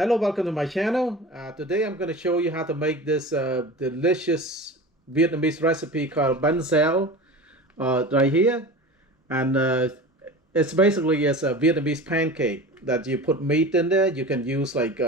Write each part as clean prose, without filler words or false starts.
Hello, welcome to my channel. Today I'm going to show you how to make this delicious Vietnamese recipe called Banh Xeo right here. And it's basically a Vietnamese pancake that you put meat in there. You can use like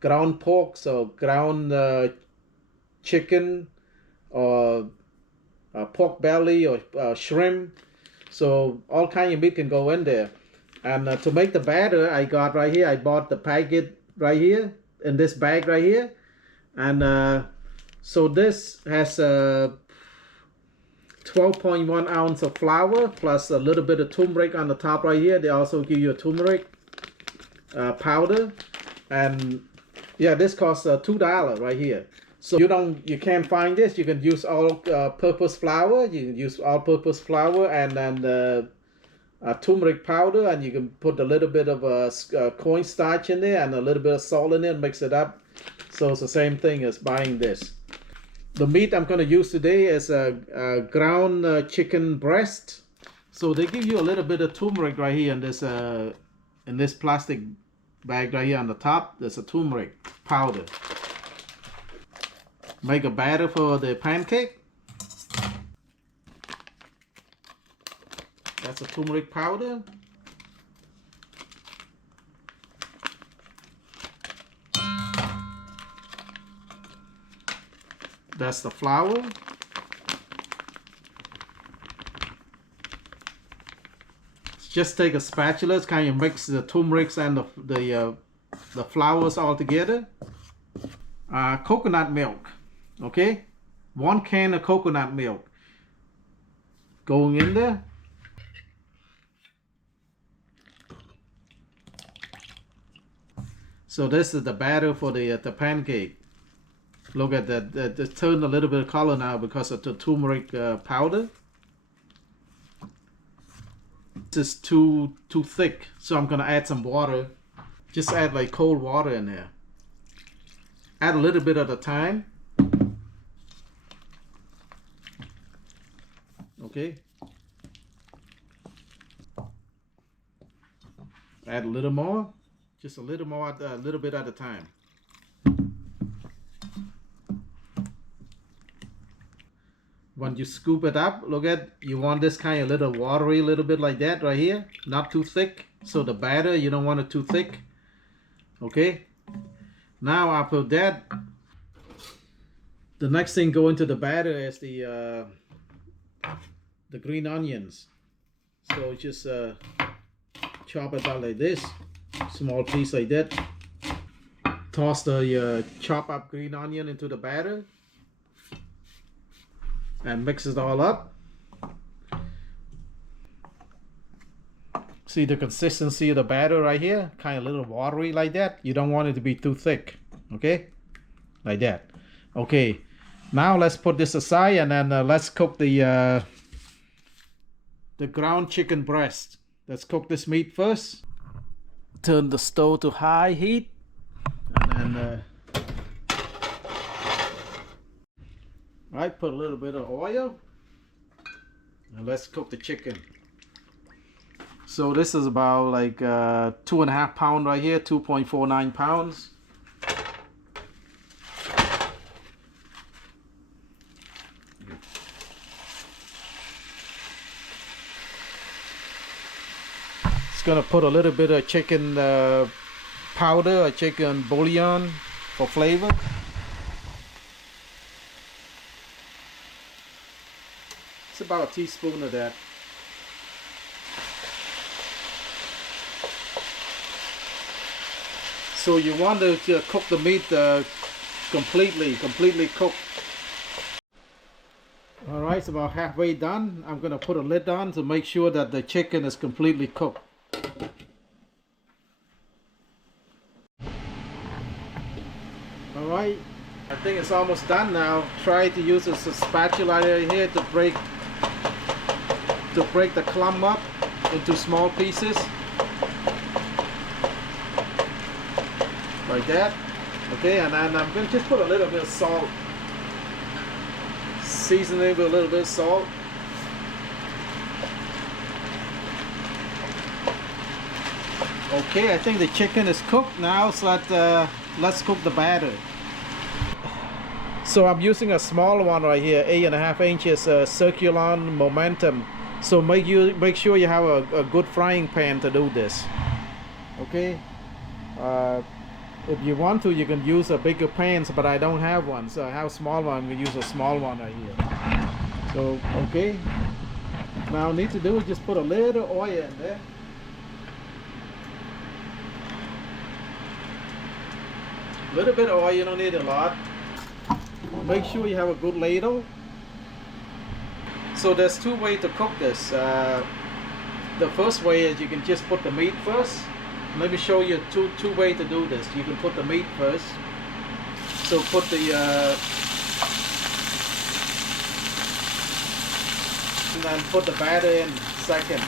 ground pork, so ground chicken or pork belly or shrimp. So all kind of meat can go in there. And to make the batter, I got right here, I bought the packet right here in this bag right here. And so this has 12.1 ounce of flour plus a little bit of turmeric on the top right here. They also give you a turmeric powder. And yeah, this costs $2 right here. So you can't find this, you can use all purpose flour. You can use all purpose flour and then turmeric powder, and you can put a little bit of cornstarch in there and a little bit of salt in there and mix it up. So it's the same thing as buying this. The meat I'm going to use today is a ground chicken breast. So they give you a little bit of turmeric right here in this plastic bag right here on the top. There's a turmeric powder. Make a batter for the pancake. That's a turmeric powder. That's the flour. Just take a spatula, kind of mix the turmeric and the flours all together. Coconut milk, okay? 1 can of coconut milk going in there. So this is the batter for the pancake. Look at that, it turned a little bit of color now because of the turmeric powder. This is too thick, so I'm gonna add some water. Just add like cold water in there. Add a little bit at a time. Okay. Add a little more. Just a little more, a little bit at a time. When you scoop it up, look at, you want this kind of little watery, little bit like that right here. Not too thick. So the batter, you don't want it too thick. Okay. Now after that, the next thing go into the batter is the green onions. So just chop it out like this. Small piece like that. Toss the chop up green onion into the batter and mix it all up. See the consistency of the batter right here? Kind of a little watery like that. You don't want it to be too thick. Okay, like that. Okay, now let's put this aside and then let's cook the ground chicken breast. Let's cook this meat first. Turn the stove to high heat and then right, put a little bit of oil and let's cook the chicken. So this is about like 2.5 pounds right here, 2.49 pounds. Gonna put a little bit of chicken powder or chicken bouillon for flavor. It's about a teaspoon of that. So you want to cook the meat completely cooked. All right, it's about halfway done. I'm gonna put a lid on to make sure that the chicken is completely cooked. Alright, I think it's almost done now. Try to use a spatula here to break the clump up into small pieces. Like that. Okay, and then I'm going to just put a little bit of salt. Season it with a little bit of salt. Okay, I think the chicken is cooked now, so let's cook the batter. So I'm using a small one right here, 8.5 inches Circulon Momentum. So make sure you have a good frying pan to do this. Okay. If you want to, you can use a bigger pans, but I don't have one, so I have a small one. I'm gonna use a small one right here. So okay. Now what I need to do is just put a little oil in there. A little bit of oil, you don't need a lot. Make sure you have a good ladle. So there's two ways to cook this. The first way is you can just put the meat first. Let me show you two ways to do this. You can put the meat first. So put the and then put the batter in second.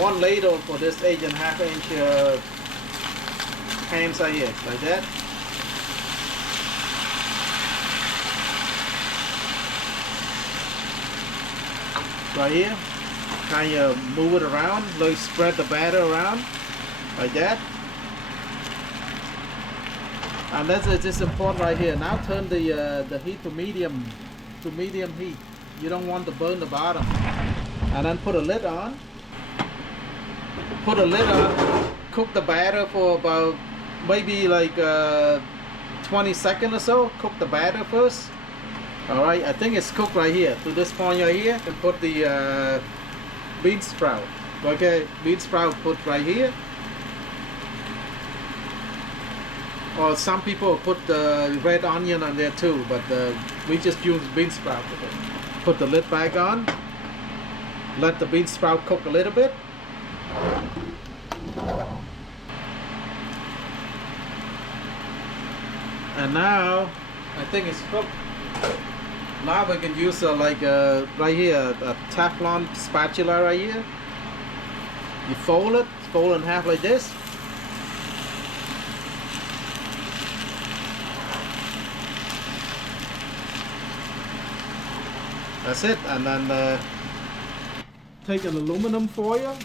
One ladle for this 8.5 inch pans right here, like that. Right here, kind of move it around, like spread the batter around, like that. And that's just important right here. Now turn the heat to medium heat. You don't want to burn the bottom. And then put a lid on. Put a lid on. Cook the batter for about maybe like 20 seconds or so. Cook the batter first. Alright, I think it's cooked right here. To this point right here, and put the bean sprout. Okay, bean sprout put right here. Or some people put the red onion on there too, but we just use bean sprout. Put the lid back on. Let the bean sprout cook a little bit. And now, I think it's cooked. Now we can use right here, a Teflon spatula right here. You fold it in half like this. That's it, and then take an aluminum foil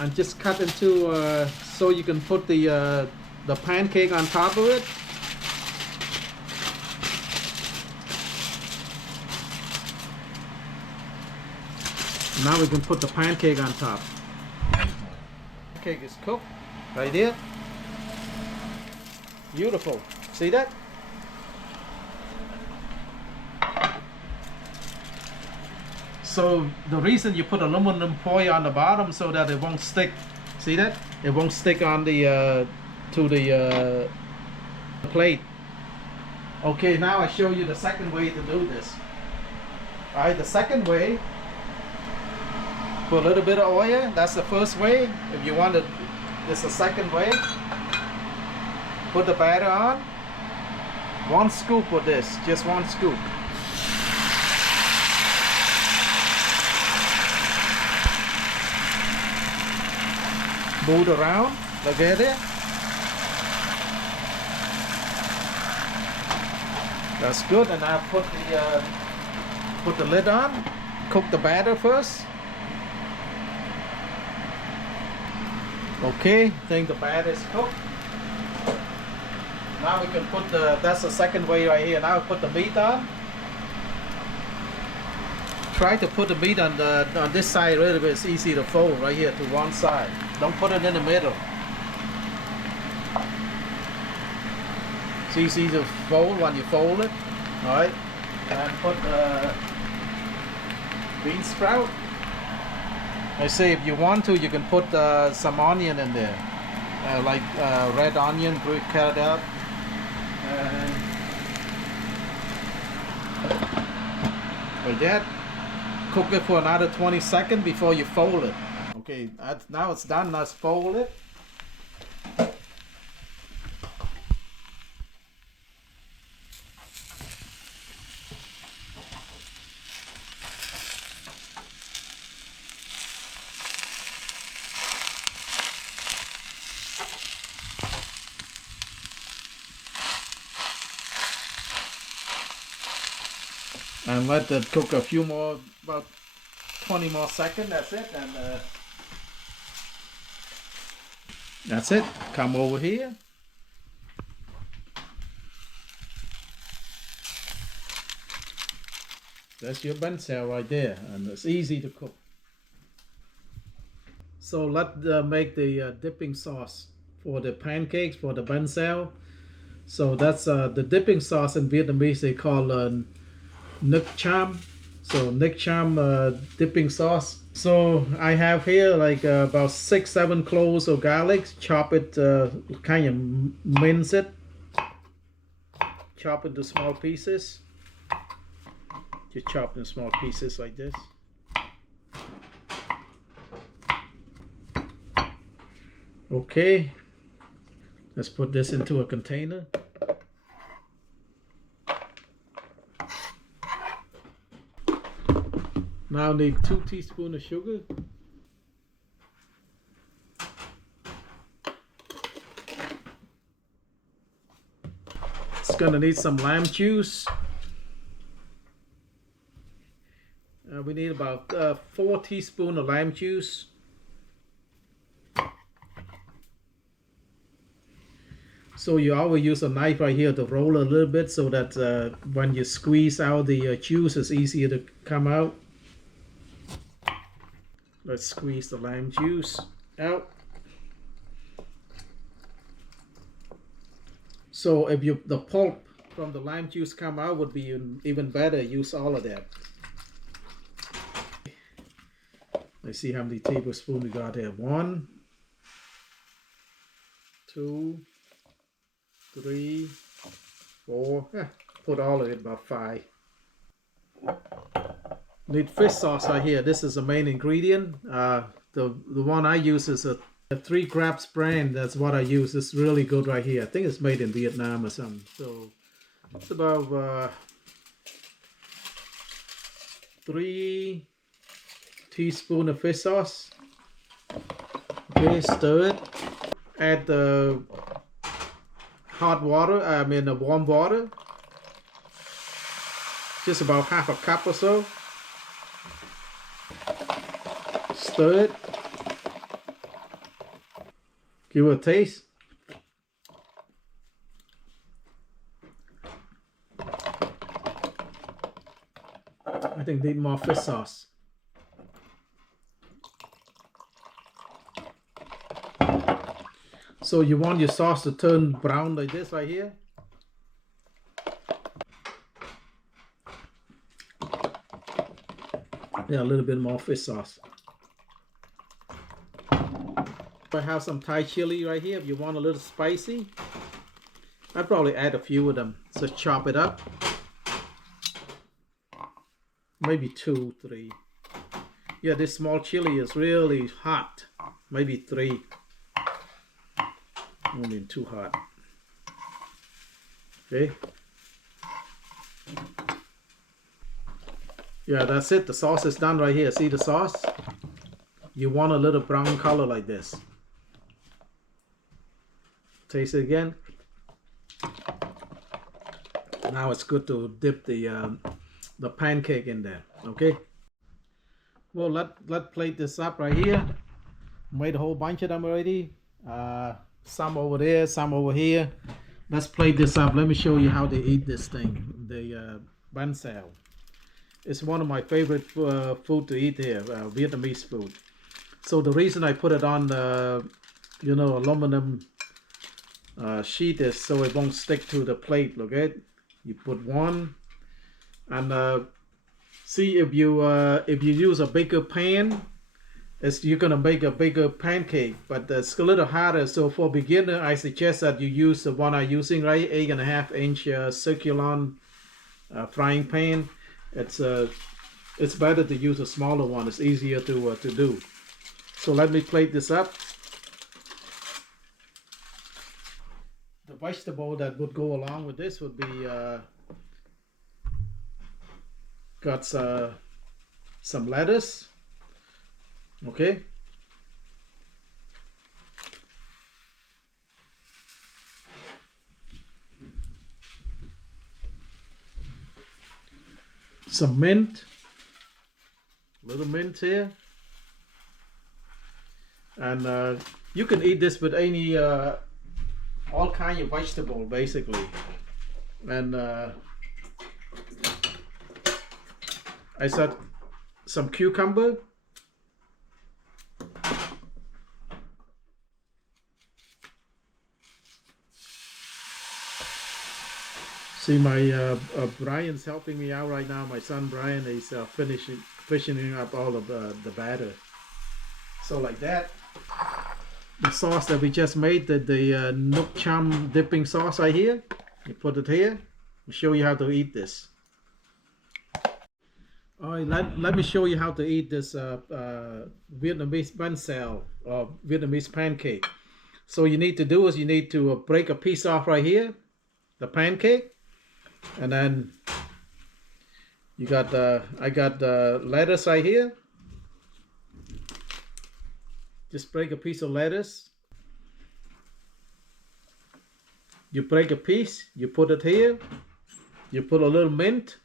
and just cut into so you can put the pancake on top of it. Now we can put the pancake on top. Pancake is cooked right there. Beautiful. See that? So the reason you put aluminum foil on the bottom so that it won't stick. See that? It won't stick on the to the plate. Okay, now I show you the second way to do this. All right, the second way. Put a little bit of oil. That's the first way. If you want it, this is the second way. Put the batter on. One scoop of this, just one scoop. Move it around, like that. That's good. And now put the lid on. Cook the batter first. Okay, I think the batter is cooked. Now we can put that's the second way right here. Now we put the meat on. Try to put the meat on this side a little bit. It's easy to fold right here to one side. Don't put it in the middle. It's easy to fold when you fold it. Alright. And put the bean sprout. I say if you want to, you can put some onion in there, like red onion, cut out. Like that. Cook it for another 20 seconds before you fold it. Okay, now it's done. Let's fold it. And let that cook a few more, about 20 more seconds, that's it, and that's it. Come over here. That's your Banh Xeo right there, and it's easy to cook. So let's make the dipping sauce for the pancakes, for the Banh Xeo. So that's the dipping sauce in Vietnamese, they call nước cham. So nước cham dipping sauce. So I have here like about 6-7 cloves of garlic. Chop it, kind of mince it. Chop it to small pieces. Just chop in small pieces like this. Okay, let's put this into a container. Now I need 2 teaspoons of sugar. It's gonna need some lime juice. We need about 4 teaspoons of lime juice. So you always use a knife right here to roll a little bit so that when you squeeze out the juice, it's easier to come out. Let's squeeze the lime juice out. So if the pulp from the lime juice come out, would be even better. Use all of that. Let's see how many tablespoons we got here. 1, 2, 3, 4. Put all of it, about 5. Need fish sauce right here. This is the main ingredient. The one I use is a 3 Crabs brand. That's what I use. It's really good right here. I think it's made in Vietnam or something. So it's about 3 teaspoons of fish sauce. Okay, stir it. Add the hot water. I mean the warm water. Just about half a cup or so. Stir it. Give it a taste. I think need more fish sauce. So you want your sauce to turn brown like this right here. Yeah, a little bit more fish sauce. I have some Thai chili right here. If you want a little spicy, I'd probably add a few of them. So chop it up. Maybe 2, 3. Yeah, this small chili is really hot. Maybe 3. Only too hot. Okay. Yeah, that's it. The sauce is done right here. See the sauce? You want a little brown color like this. Taste it again. Now it's good to dip the pancake in there. Okay. Well, let's plate this up right here. Made a whole bunch of them already. Some over there, some over here. Let's plate this up. Let me show you how they eat this thing. The Banh Xeo. It's one of my favorite food to eat here, Vietnamese food. So the reason I put it on the, aluminum sheet is so it won't stick to the plate. Okay, you put one, and see if you use a bigger pan, you're gonna make a bigger pancake, but it's a little harder. So for beginner, I suggest that you use the one I'm using, right, 8.5 inch circular frying pan. It's better to use a smaller one. It's easier to do. So let me plate this up. The vegetable that would go along with this would be got some lettuce. Okay. Some mint, Little mint here. And you can eat this with any all kind of vegetable basically. And I said some cucumber. See, my Brian's helping me out right now. My son Brian is finishing up all of the batter. So like that, the sauce that we just made, the Nook Cham dipping sauce right here. You put it here. I'll show you how to eat this. All right, let me show you how to eat this Vietnamese Banh Xeo or Vietnamese pancake. So you need to do is you need to break a piece off right here, the pancake, and then you got I got the lettuce right here. Just break a piece of lettuce. You break a piece, you put it here. You put a little mint.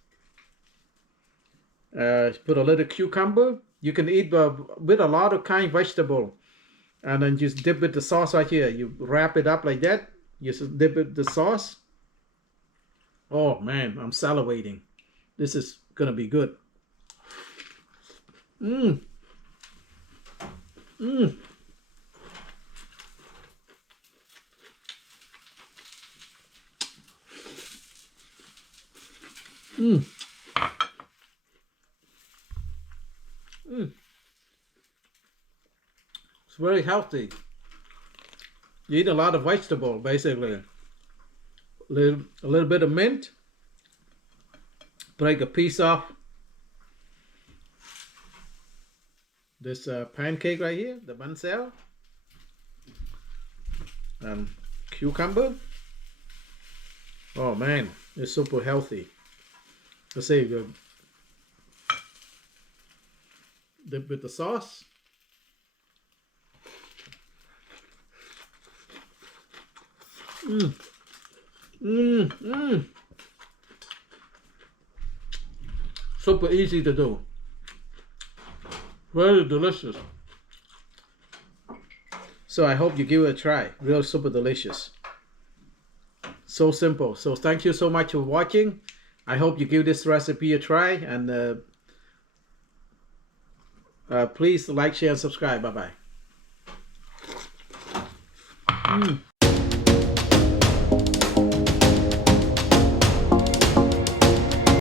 Put a little cucumber. You can eat with a lot of kind vegetable, and then just dip with the sauce right here. You wrap it up like that. You just dip it with the sauce. Oh man, I'm salivating. This is gonna be good. Mmm. Mmm. Mmm. Mm. It's very healthy. You eat a lot of vegetable, basically. A little bit of mint. Break a piece off this pancake right here, the Banh Xeo. Cucumber. Oh man, it's super healthy. Let's see, dip with the sauce. Mmm. Mmm. Mmm. Super easy to do. Very delicious. So I hope you give it a try. Real super delicious. So simple. So thank you so much for watching. I hope you give this recipe a try, and please like, share, and subscribe. Bye bye.